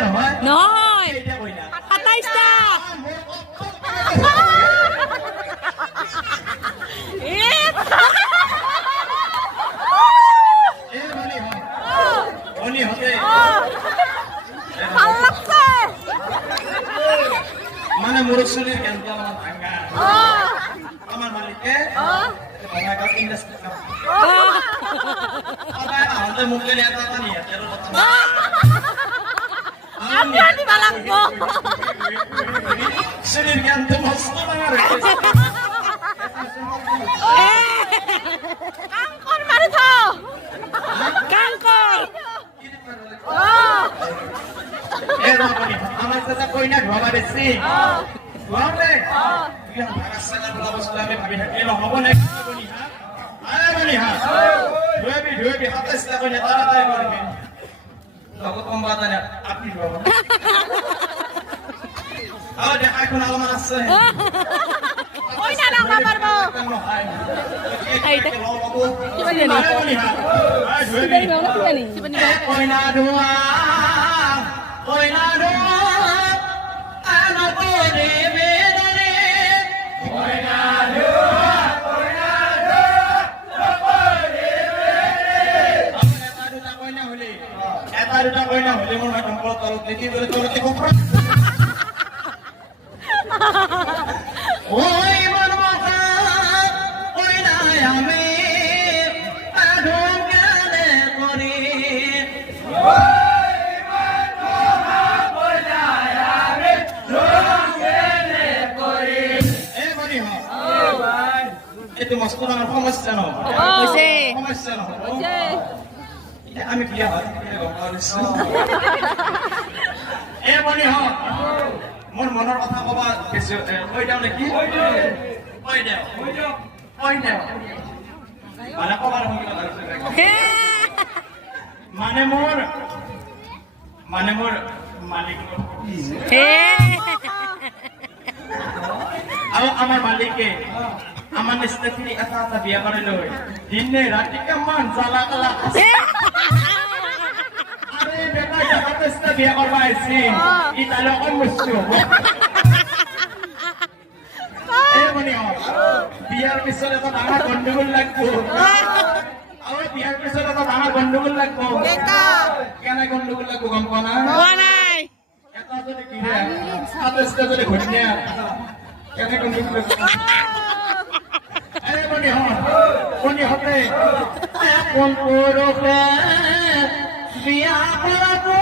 নহয় ২৭টা মানে মুরুষের জ্ঞান আমার ভাঙা আমার মালিকে আমাদের মুখে শরীর জ্ঞান তো মস্ত কাঙ্কর মারি থাও কাঙ্কর আমার কথা কই না ঘবা বেশি ঘরে ভাগাসালার অবস্থা আমি ভাবি থাকি নহব না বনি হা আয় বনি হা ধুয়েবি হাতাইছিলা কই না তাড়াতাড়ি করবে লগত কম বাতা না আপনি ধুয়াবো আও দেখা এখন আমার আছে ওই না না পারবো এইটা কি বলি না বনি হা আয় ধুয়েবি কই না ধোয়া আনা করে বেদরে কই না ধোয়া এটা কই না হলে মন সম্পর্ক তল দেখি বলে চলতে খুব ওই মন মাথা কই না আমি আধুন গানে করি itu masuk dalam সমস্যা ন কইছে সমস্যা ন কইছে আমি বিয়া হয় এ বনি হ মোর মনৰ কথা কবা বেছি কই দাও নেকি কই দাও মানে কবাৰ মানে মোৰ মালিক আৰু আমাৰ মালিকে আমার স্ত্রী একা বিয়া করে লই দিনে রাতে কেমন জ্বালা কালা আরে বেটা যথেষ্ট বিয়া করবা আইছি ইতালে কম বস্তু বিয়ার পিছনে তো ডাঙৰ গন্ডগোল লাগবো আৰু বিয়াৰ পিছনে তো ডাঙৰ গন্ডগোল লাগবো কেনে গন্ডগোল লাগবো গম পোৱা নাই এটা যদি কিনে যথেষ্ট যদি ঘটিয়া কেনে গন্ডগোল লাগবো বনি হতে কোন পুরুষে বিয়া করাবো